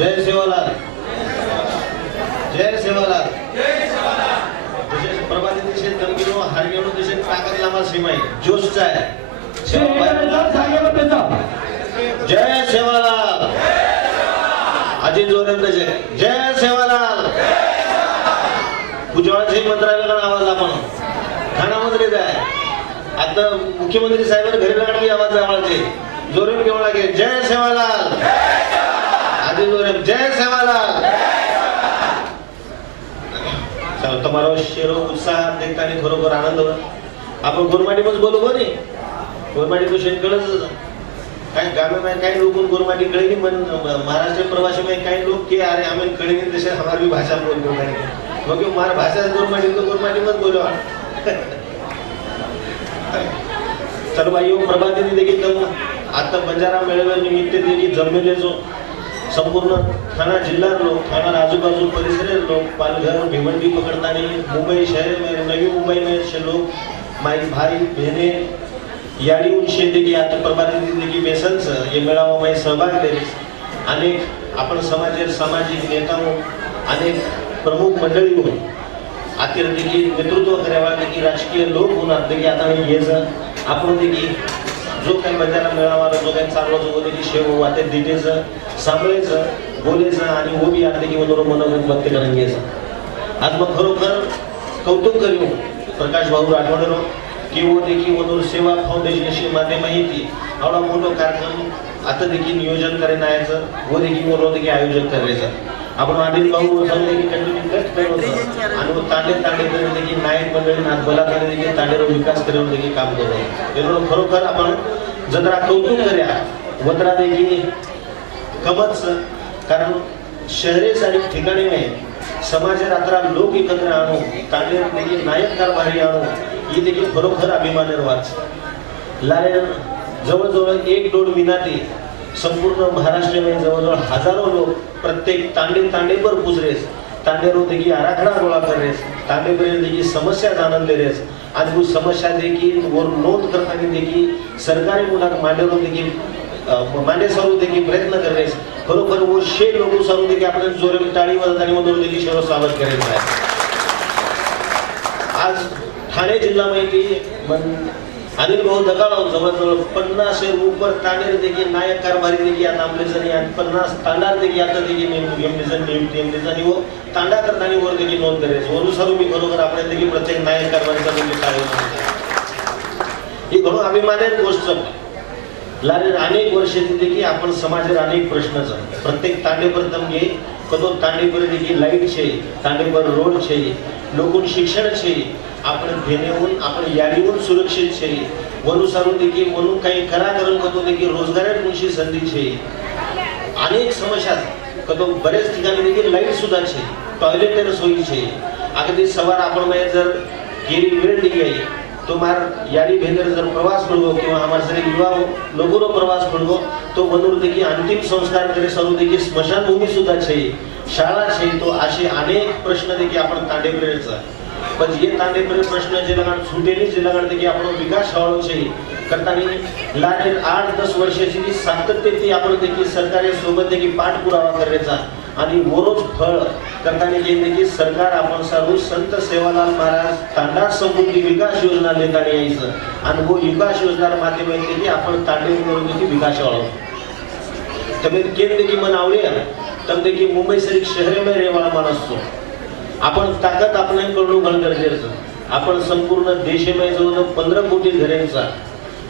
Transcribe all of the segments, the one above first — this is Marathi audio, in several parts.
जय सेवालाल जय सेवालाल प्रभाती देशात गमगिनो हारगेनो देशात ताकद लांबा सीमा आहे जोशचा आहे. जय सेवालाल अजित जोरेंद्रचे जय सेवालाल उज्ज्वलाचे मंत्रालयाला आवाज आपण. खानामंत्रीच आहे. आता मुख्यमंत्री साहेब घरी लागली आवाज आवाजचे जोरेन घेऊन लागे जय सेवालाल अजित जोरेन जय सेवालाल समारोह शेरो उत्साह देखता खरोखर आनंद होत आपण गोरमाटीमच बोलू बरे गोरमाटी तो शेतकळच काही गामे काही लोक गोरमाटी कळेली महाराष्ट्र प्रवासी मध्ये काही लोक के अरे आम्ही कळेली तसे हमारी भाषा बोल गोरमाटी मग मार भाषा गोरमाटी तो गोरमाटीमच बोलू चल भाई प्रभा देखील आता बंजारा मेळव्या निमित्त देखील जमलेले जो संपूर्ण ठाणा जिल्हा लोक ठाणा आजूबाजू परिसर लोग पालघर भिवंडी पकड़तानी मुंबई शहर में नवी मुंबई में से लोग माई भाई बहने याडी उनशे देखील आता प्रभाती देखील बेसन्स हे मेळावा सहभाग दिले अनेक आपण समाज सामाजिक नेता अनेक प्रमुख मंडळी होऊन आतिर देखील नेतृत्व करावा देखील राजकीय लोक होणार देखील आता हे घ्यायचं आपण देखील जो काही बंजारा मिळावा जो काही चांगला जो देखील शेव वाटे दिटेचं सांभाळायचं बोलायचं आणि वो बी की देखील मनोरम मनोरम व्यक्त करून घ्यायचं आज मग खरोखर कौतुक करू प्रकाश भाऊ राठोडर की वो देखील मनोर सेवा फाउंडेशनशी माध्यम आहे ती. एवढा मोठा कार्यक्रम आता देखील नियोजन करायला यायचं वो हो देखील मनोर देखील आयोजन करायचं आपण अनिल भाऊ असं देखील कंटिन्यू करत आणि मग तांडे तांडे करून देखील नायक मंडळी नागबलाकडे देखील तांडेरो विकास करून देखील काम करतो त्यामुळे खरोखर आपण जत्रा कौतुक करूया वत्रा देखील कमच कारण शहरे सारी ठिकाणी नाही समाज रात्रा लोक एकत्र आणू तांडे देखील नायक कारभारी आणू ही देखील खरोखर अभिमान वाच. लारे जवळजवळ एक दोन मिनाटी संपूर्ण महाराष्ट्रामध्ये जवळजवळ हजारो लोक प्रत्येक तांडे तांडेवर पुजरेस. तांडेरो देखील आराखडा गोळा करेस तांडेपर्यंत देखील समस्या जाणून देरेस. आज वो समस्या देखील वर नोंद करताना देखील सरकारी मुलाक मांडेरो देखील मान्य मांडे देखील प्रयत्न करेस खरोखर वो शे लोक सर्व देखील आपण जोर टाळी वाजत आणि मधून देखील शहर स्वागत करायचं आहे आज ठाणे जिल्हा माहिती अनिल भाऊ दगाडाव जवळजवळ पन्नास ऊपर तांडेर देखील नायक कारभारी देखील आता आपले आणि पन्नास तांडार देखील आता देखील एमडीजन नियुक्ती एमडीजन व तांडा करताना वर देखील नोंद करायची. वरून मी बरोबर आपल्या देखील प्रत्येक नायक कारभारीचा देखील कार्य ही घणून अभिमानात गोष्ट. लारे अनेक वर्ष देखील आपण समाजात अनेक प्रश्न प्रत्येक तांडेपर तमगे म्हणजे कदो तांडेपर देखील लाइट छे तांडेपर रोड छे लोकून शिक्षण छे आपण घेणेहून आपण यादीहून सुरक्षित छे वनु सारू देखील म्हणून काही खरा करून कतो देखील रोजगारात कोणशी संधी छे अनेक समस्या कतो बरेच ठिकाणी देखील लाइट सुद्धा छे टॉयलेट सोयी छे अगदी सवार आपण म्हणजे जर गेली वेळ दिली तो मार यारी भेंदर जर प्रवास पडगो किंवा आम्हाला जरी युवा लोगोरो प्रवास पडगो तो मनोर देखील अंतिम संस्कार तरी सर्व देखील स्मशानभूमी सुद्धा छे शाळा छे तो असे अनेक प्रश्न देखील आपण तांडेपर्यंतचा पण हे तांडेपर्यंत प्रश्न जे लगान सुटेली जे लगान देखील आपण विकास शाळो छे करताना लागेल आठ दस वर्षाची जी सातत्य ती आपण देखील सरकारी सोबत देखील पाठपुरावा करायचा आणि वरोज फळ करताना जे देखील सरकार आपण सर्व संत सेवालाल महाराज तांडा समृद्धी विकास योजना लेताना यायचं आणि वो विकास योजना माध्यमातून आपण तांडे करून देखील विकास वाढवतो તમે કેમ દેખી મને આવડે તમે દેખી મુંબઈ સરી શહેરે में રહેવાળા માણસ છો आपण ताकद आपण करणं गरजेचं. आपण संपूर्ण देशमय जवळ पंधरा कोटी घरांचा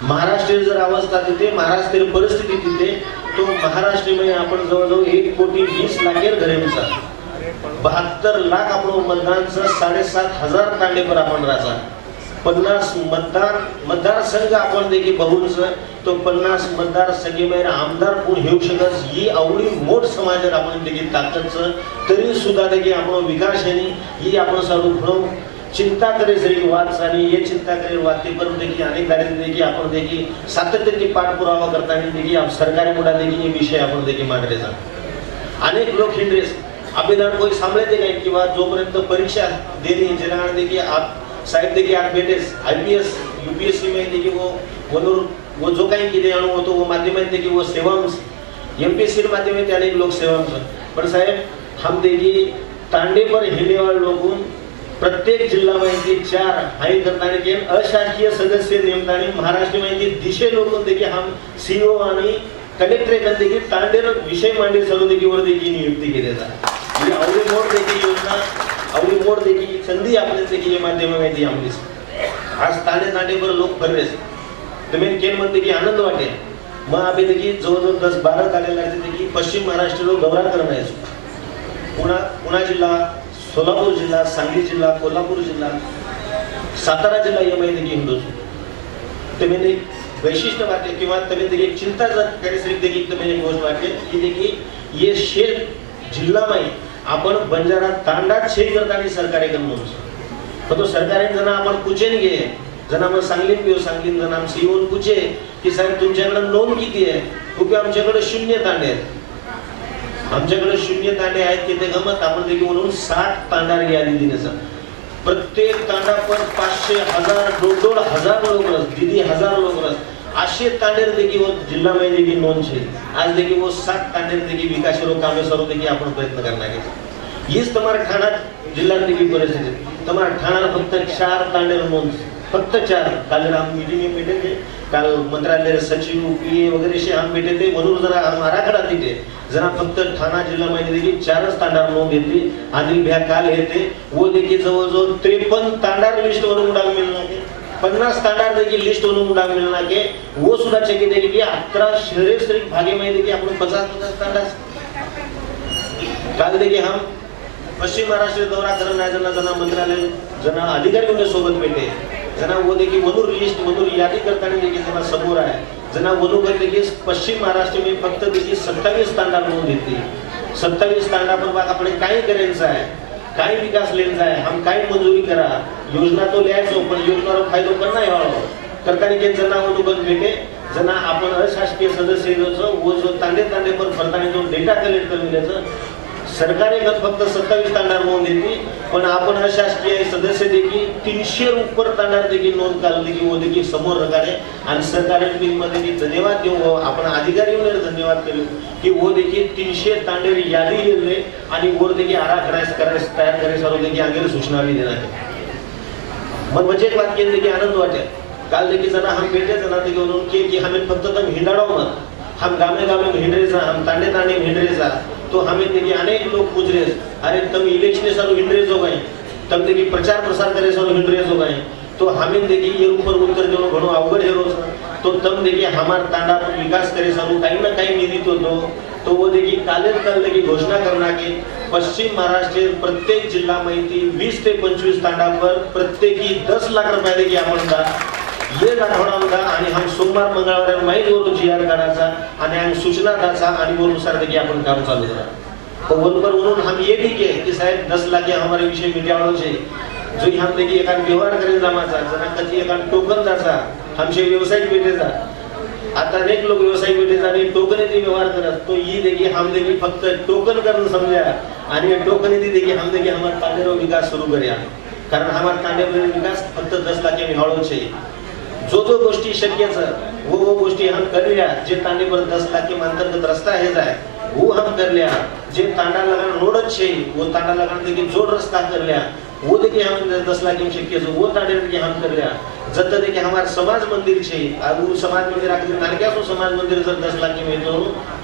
महाराष्ट्र जर अवस्था तिथे महाराष्ट्र परिस्थिती तिथे तो महाराष्ट्रामध्ये आपण जवळजवळ एक कोटी वीस लाखेर घरांचा. बहात्तर लाख आपण मतदानचा साडेसात हजार तांडेपर आपण राहता. पन्नास मतदार मतदारसंघ आपण देखील बहुंच तो पन्नास मतदारसंघेमध्ये आमदार कोण घेऊ शकत ही आवडी मोठ समाजात आपण देखील ताकदचं तरी सुद्धा देखील आपण विकासाने ही आपण सर्व म्हणून चिंता करे जरी वाच आणि हे चिंता करे वाचते पण देखील अनेक गाडी देखील आपण देखील सातत्याने पाठपुरावा करताना देखील सरकारी मोठा देखील हे विषय आपण देखील मांडले जातात. अनेक लोक हे ड्रेस अभिदान कोई सांभाळते नाही किंवा जोपर्यंत परीक्षा देणे जेणा देखील आप साहेब देखिए आप बेटे आईपीएस यूपीएससी में देखिए वो वो वो जो काही किती अनुभव होतो वो माध्यमात देखील वो सेवा एम पी सी माध्यम है अनेक लोकसेवांचं पण साहेब हम देखी तांडे पर हिंडेवाळ लोकून प्रत्येक जिल्हा माहिती चार हाई करताना के अशासकीय सदस्य नेमताना महाराष्ट्र माहिती दिशे लोकून देखील हम सीओ आणि कलेक्टर देखील तांडेर विषय मांडे सर्व देखील देखील नियुक्ती केली जाता. ही देखील योजना आवडी मोड देखील संधी आपल्या देखील या माध्यम माहिती आपलीच. आज ताने तांडे पर लोक भरलेस तुम्ही केन म्हणते की आनंद वाटेल. मग आम्ही देखील जवळजवळ दस बारा तारखेला देखील पश्चिम महाराष्ट्र दौरा करण्याचो पुणा पुणा जिल्हा सोलापूर जिल्हा सांगली जिल्हा कोल्हापूर जिल्हा सातारा जिल्हा या माहिती देखील हिंदू तुम्ही वैशिष्ट्य वाटते किंवा तुम्ही देखील चिंता जर कधी देखील तुम्ही एक गोष्ट वाटते की देखील ये शेर जिल्हा माही आपण बंजारा तांडात शे करताना सरकारे म्हणून पण तो सरकारे जण आपण कुचेन घे जण आपण सांगलीन घेऊ सांगलीन जण आमचं येऊन पुचे की साहेब तुमच्याकडे नोंद किती आहे? खूप आमच्याकडे शून्य तांडे आहेत. आमच्याकडे शून्य तांडे आहेत की ते गमत आपण देखील म्हणून साठ तांडार यादी सर. प्रत्येक तांडा पण पाचशे हजार दोन दोन हजार लोक दिदी हजार लोक रस असे तांडेर देखील वो जिल्हा मध्ये देखील नोंद छे आज देखील वो सात तांडेर देखील विकास कामे सरो देखील आपण प्रयत्न करणार आहे. हीच तुम्हाला ठाण्यात जिल्हा देखील परिस्थिती तुम्हाला ठाण्याला फक्त चार तांडेर नोंद फक्त चार. काल हम मीटिंग में बैठे थे काल मंत्रालय सचिव पी. वगैरे से हम बैठे थे म्हणून जरा आराखडा तिथे. जरा फक्त ठाणा जिल्ह्यामध्ये देखील चारच तांडार नोंद घेतली. आदिल भ्या काल येते वो देखील जवळजवळ त्रेपन्न तांडार लिस्ट वरून उडाल मिळणार पन्नास तांडार देखील लिस्ट बनवून उडाल मिळणार वो सुद्धा चेक देखील की अकरा शहरे श्री भागे माहिती की आपण पचास पचास तांडार काल देखील हम पश्चिम महाराष्ट्र दौरा करणार जना जना मंत्रालय जना अधिकारी उनके सोबत भेटे जना वो देखील वनूर लिस्ट मधुर यादी करताना देखील जना समोर आहे. जना वधूकर देखील पश्चिम महाराष्ट्र में फक्त देखील सत्तावीस तांडा म्हणून देते सत्तावीस तांडा पण बघा आपण काही करायचं आहे. काय विकास लेन जाय हम काय मंजुरी करा? योजना तो लिहायचो पण योजनावर फायदो पण नाही व्हावं. करताना के जना वनूर भेटे जना आपण अशासकीय सदस्य वो जो तांडे तांडे पर फरताने जो डेटा कलेक्ट करून द्यायचं सरकारी गत फक्त सत्तावीस तांडार नोंद येते पण आपण हा शासकीय सदस्य देखील तीनशे उपर तांडार देखील नोंद काढून देखील वो देखील समोर रकाने आणि सरकारी मध्ये देखील धन्यवाद देऊ आपण अधिकारी धन्यवाद करू की वो देखील तीनशे तांडेर यादी लिहिले आणि वर देखील आराखडा करायस तयार करायस आलो देखील आगे सूचना भी देणार मग म्हणजे बात वाक्य देखील आनंद वाटेल. काल देखील जना हम बेटे जना देखील म्हणून की की हमें फक्त तम हिंडाड़ो मत हम गामे गामे हिंडरेचा हम तांडे तांडे हिंडरेचा तो हमें देखिए अनेक लोग पूछ रहे अरे तुम इलेक्शन सर हिंड्रेज हो गए तब देखिए प्रचार प्रसार करे सर हिंड्रेज हो गए तो हमें देखिए ये ऊपर उतर जो घणो अवघड है रोज. तो तब देखिए हमार तांडा पर विकास करे सर कहीं ना कहीं निधि तो दो. तो वो देखिए काले कल देखिए घोषणा करना के पश्चिम महाराष्ट्र प्रत्येक जिल्हा माहिती वीस ते पंचवीस तांडा पर प्रत्येकी दस लाख रुपये देखिए आपण वेळ आठवडा होता आणि हम सोमवार मंगळवार माहिती वरून जी आर आणि आम्ही सूचना द्यायचा आणि वनुसार देखिए आपण काम चालू करा. तो म्हणून वरून हम ये भी के कि साहेब दस लाख ये हमारे विषय मीडिया वालों से जो हम देखिए एकान व्यवहार करेल जमाचा जना कधी एकान टोकन जाचा हमसे व्यावसायिक भेटेचा आता अनेक लोक व्यावसायिक भेटेचा आणि टोकन येते व्यवहार करत तो ई देखिए हम देखिए फक्त टोकन करून समजा आणि टोकन येते देखिए हम देखिए हमारा तांडेरो विकास सुरू करूया. कारण हमारा तांडेरो विकास फक्त दस लाख हळू छे जो जो गोष्टी शक्यच वो वो गोष्टी हम कर लिया जे तांडे पर दस लाख के अंतर्गत रस्ता है जाए वो हम कर लिया. जे तांडा लगान रोड छे वो तांडा लगान देखिए जोड रस्ता कर लिया. वो देखी हम दस लाख में शक्य जो वो तांडे देखिए हम कर लिया. जत देखी हमारा समाज मंदिर छे आगू समाज मंदिर आखिर नारक्या सो समाज मंदिर जर दस लाख में तो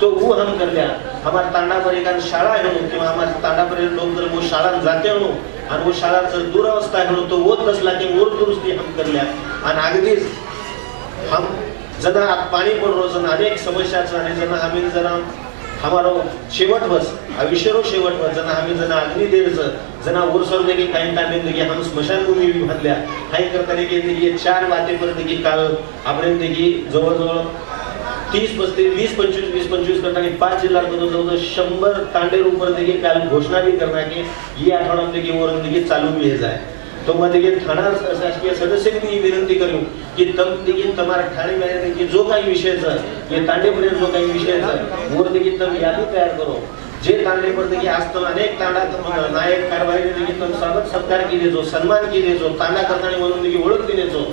तो वो हम कर लिया. हमारे तांडा पर एक शाळा है किंवा हमारे तांडा पर लोग जर वो शाळा जाते हो आणि वो शाळा जर दुरावस्था है तो वो दस लाख में और दुरुस्ती हम कर लिया. आणि अगदीच हम जना पाणी पण रोजन अनेक समस्या आणि जना आम्ही जना हमारो शेवट बस अविशेरो शेवट बस जना आम्ही जना अग्नि देरचं जना उरसर देखील काही टाइम देखील हम स्मशानभूमी भी बांधल्या काही करताना की देखील चार वाटेपर्यंत देखील काल आपण देखील जवळजवळ तीस पस्तीस वीस पंचवीस वीस पंचवीस करताना पाच जिल्ह्यांमधून जवळजवळ शंभर तांडे उपर देखील काल घोषणा भी करणार की ही आठवड्यात देखील वरून देखील चालू भी जाय. तो मैं देखिए थाना शासकीय सदस्य की भी विनंती करूं कि तम देखिए तुम्हारा ठाणे में देखिए जो काही विषय ये तांडे पर जो काही विषय वो देखिए तम यादी तयार करो. जे तांडे पर देखिए आज तम अनेक तांडा नायक कारभारी देखिए तम स्वागत सत्कार केले जो सन्मान केले जो तांडा करताना म्हणून देखिए ओळख दिले जो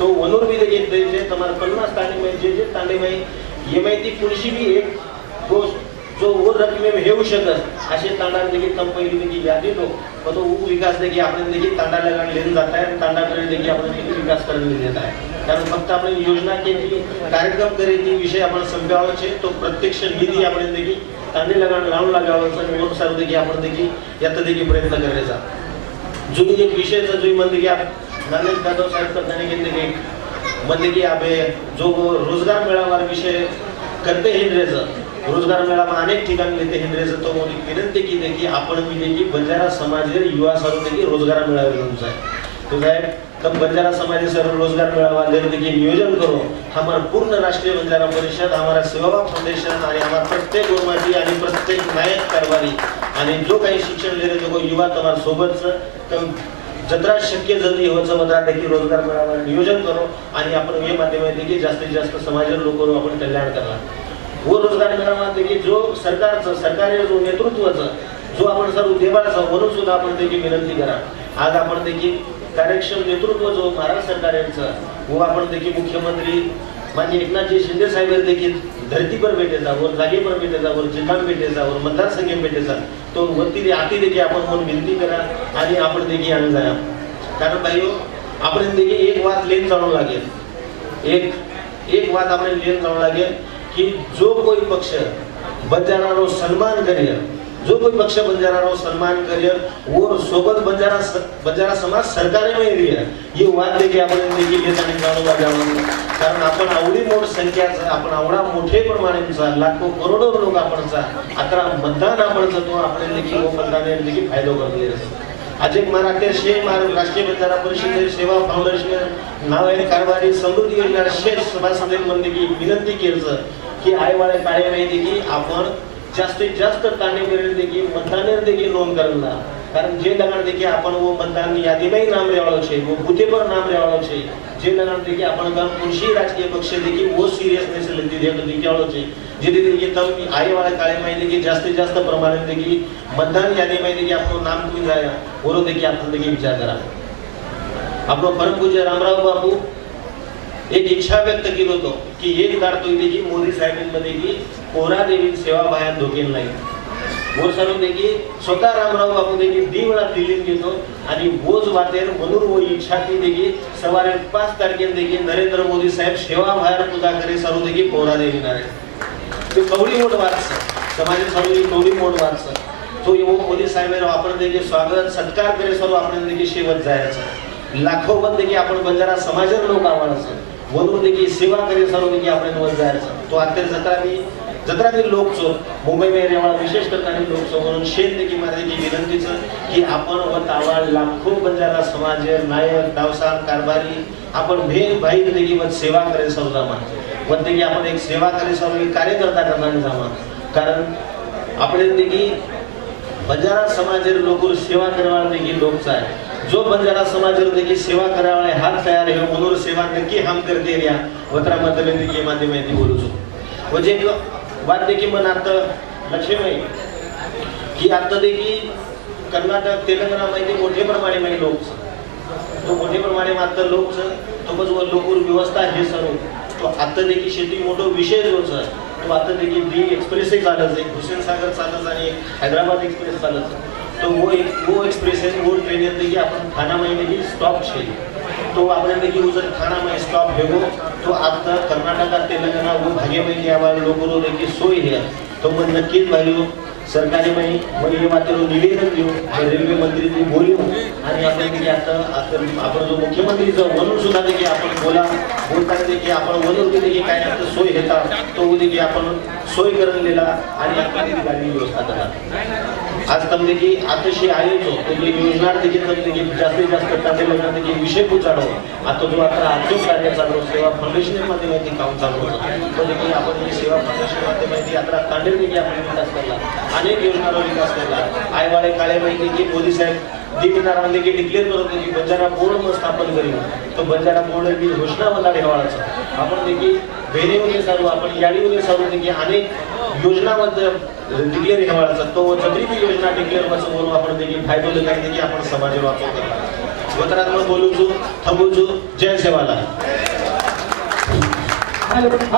तो वनूर भी देखिए जे तुम्हारा पन्नास तांडे में जे जे तांडे में ये माहिती पुरुषी भी एक तो जो वो रकमेम हेऊ शकत असे तांडा देखील कंपनी देखील यादी तो मग तो ऊ विकास देखील आपण देखील तांडा लगान लेन जात आहे. तांडा तांडाकडे देखील आपण देखील विकास करणे देत आहे. कारण फक्त आपण योजना केली कार्यक्रम करे ती विषय आपण संपवावे तो प्रत्यक्ष निधी आपण देखील तांडे लगान लावून लागावं आणि अनुसार देखील आपण देखील यात देखील प्रयत्न करायचा. जुनी एक विषयचा जुई म्हणते की आप जाधव साहेब करताना घेतले की म्हणते की आपे जो रोजगार मिळावा विषय करते हिंद्रेचं रोजगार मेळावा अनेक ठिकाणी नेते हिंद्रेचं तो मोदी. विनंती की आपण मी की बंजारा समाज युवा सर्व देखील रोजगार मिळावे घेऊन जाय. तो साहेब तब बंजारा समाज सर्व रोजगार मेळावा जर देखील नियोजन करो हमारा पूर्ण राष्ट्रीय बंजारा परिषद हमारा सेवा फाउंडेशन आणि हमारा प्रत्येक गोरमाजी आणि प्रत्येक नायक कारभारी आणि जो काही शिक्षण ले रहे तो युवा तुम्हाला सोबतच जत्रा शक्य जल्दी होचं मद्रा देखील रोजगार मेळावा नियोजन करो आणि आपण हे माध्यमात देखील जास्तीत जास्त समाजाला लोक आपण कल्याण करणार रोजगार मेळावा देखील जो सरकारचं सरकारी जो नेतृत्वाचं जो आपण सर्व देवाचा म्हणून सुद्धा आपण देखील विनंती करा. आज आपण देखील कार्यक्षम नेतृत्व जो महाराष्ट्र सरकार यांचं व आपण देखील मुख्यमंत्री मान्य एकनाथजी शिंदे साहेब देखील धरती भेटेचावर जागेपर भेटेचावर जिल्हा भेटेचावर मतदारसंघ भेटेचा तो वरती आती देखील आपण म्हणून विनंती करा आणि आपण देखील आणून जाणार कारण भाई आपण देखील एक वाद लेन जाणू लागेल. एक एक वाद आपण लेन जाणू लागेल. की जो कोई पक्ष बंजाराનો हो सन्मान करेल जो कोई पक्ष बंजाराનો हो सन्मान करेल वो सोबत बंजारा बंजारा समाज सरकारी में एरिया ये वाद देखील आपण देखील घेत आणि जाणू लागावं कारण आपण आवडी मोठ संख्याचा आपण आवडा मोठे प्रमाणाचा लाखो करोडो लोक आपणचा अकरा मतदान आपणचा तो आपण देखील व मतदान देखील फायदो करले आज एक मराठी शे मार राष्ट्रीय बंजारा परिषद सेवा फाउंडेशन नाव आहे कारभारी समृद्धी योजना शेष सभासदांमध्ये की विनंती केलं ही आहे मला काय माहिती की आपण जास्तीत जास्त कामगिरी देखील मतदान देखील नोंद करना कारण જે લગણ દેખી આપણ વો મતદાન યાદીમાં નામ લેવાળો છે વો બુથે પર નામ લેવાળો છે જે લગણ દેખી આપણ ગામ કૃષિ રાજકીય પક્ષ દેખી વો સિરિયસનેસ લીધી દેખો દેખાડો છે જે રીતે કે તમ આયેવાળા કાળેમાં દેખી જાસ્તીत જાસ્ત પ્રમાણે દેખી મતદાન યાદીમાં દેખી આપણું નામ तुम्ही जाया ઓરો દેખી आपण દેખી વિચાર करा આપણો પરમ પૂજ્ય રામરાવ બાપુ एक इच्छा व्यक्त केली होतो की एक दार तो की मोदी साहेबांमध्ये की कोरा देवी सेवा बाहेर धोकेन नाही. वो सर्व देखी स्वतः रामराव बाबू देखी दी वेळा दिल्लीत घेतो आणि बोज वातेर म्हणून व इच्छा ती देखी सवारे पाच तारखेला देखी नरेंद्र मोदी साहेब सेवा बाहेर पूजा करे सर्व देखी कोरा देवी नारायण ते कवडी मोठ वारस समाज सर्व कवडी मोठ वारस तो येऊ मोदी साहेब आपण देखील स्वागत सत्कार करे सर्व आपण देखील शेवट जायचं. लाखो बंद देखील आपण बंजारा समाजात लोक आव्हानाचं वनून सेवा करे सरोने की अपने जाहीर जाहिर तो अत्यार जत्रा भी जत्रा लोक मुंबई में वाला विशेष करतानी लोक म्हणून शेत की माझे की विनंतीच की आपण व तावाड लाखो बंजारा समाज नायक दावसार कारभारी आपण भे भाई देखी मत सेवा करे सरोदा मा वन देखी आपण एक सेवा करे म्हणजे सरोने कार्यकर्ता करणारे जामा कारण आपण देखी बंजारा समाज लोक सेवा करणार देखील लोकचा आहे जो बंजारा समाज देखील सेवा करावाळे हात तयार आहे म्हणून सेवा नक्की हम करते या वत्रा माध्यम देखील माध्यमाती बोलू शकतो. म्हणजे एक वाद देखील मन आता लक्ष्मी की आता देखील कर्नाटक तेलंगणामध्ये माहिती मोठे प्रमाणे म्हणजे माहिती लोक तो मोठे प्रमाणे मात्र लोक तो बस लोकूर व्यवस्था हे सर्व. तो आता देखील शेती मोठो विषय जो आहे तो आता देखील दी एक्सप्रेसही चालत आहे हुसेन सागर चालत आणि हैदराबाद एक्सप्रेस चालत तो वो एक वो एक्सप्रेस है वो ट्रेन है देखिए अपन थाना में देखिए स्टॉप છે तो આપણે देखिए उधर थाना में स्टॉप भेगो तो आता कर्नाटका तेलंगणा वो भागे में आवा लोगों देखिए सोय है तो मग नक्कीच भाई सरकारी बाई मग हे मात्र निवेदन देऊ रेल्वे मंत्रीजी बोलू आणि आपण देखील आता आता आपण जो मुख्यमंत्रीचं म्हणून सुद्धा देखील आपण बोला बोलताना देखील आपण म्हणून देखील काय आता सोय घेता तो देखील आपण सोय करून दिला आणि आपण देखील गाडी व्यवस्था करा आज तमने अतिशय आयोजो तुम्ही योजना तमने जास्तीत जास्त कार्यक्रमात विषय उचाडो आता जो आता अजून कार्य चालू सेवा फाउंडेशनमध्ये माहिती काम चालू पण आपण जी सेवा फाउंडेशनमध्ये माहिती आता तांडेल देखील आपण विकास केला. अनेक योजनांवर विकास केला. आयवाडे काळे माहिती की मोदी साहेब दीपदारांनी की डिक्लेअर करत होते की बंजारा बोर्ड मग स्थापन करील तो बंजारा बोर्ड घोषणा मला ठेवायचा आपण देखील भेरेमध्ये सर्व आपण याडीमध्ये सर्व देखील अनेक योजनाबद्दल डिक्लेअर व्हायचा तो जबरी ती योजना डिक्लेअर व्हायचं म्हणून आपण देखील फायदो लेखाने देखील आपण समाज वापर करतो वतरात मग बोलू जय सेवाला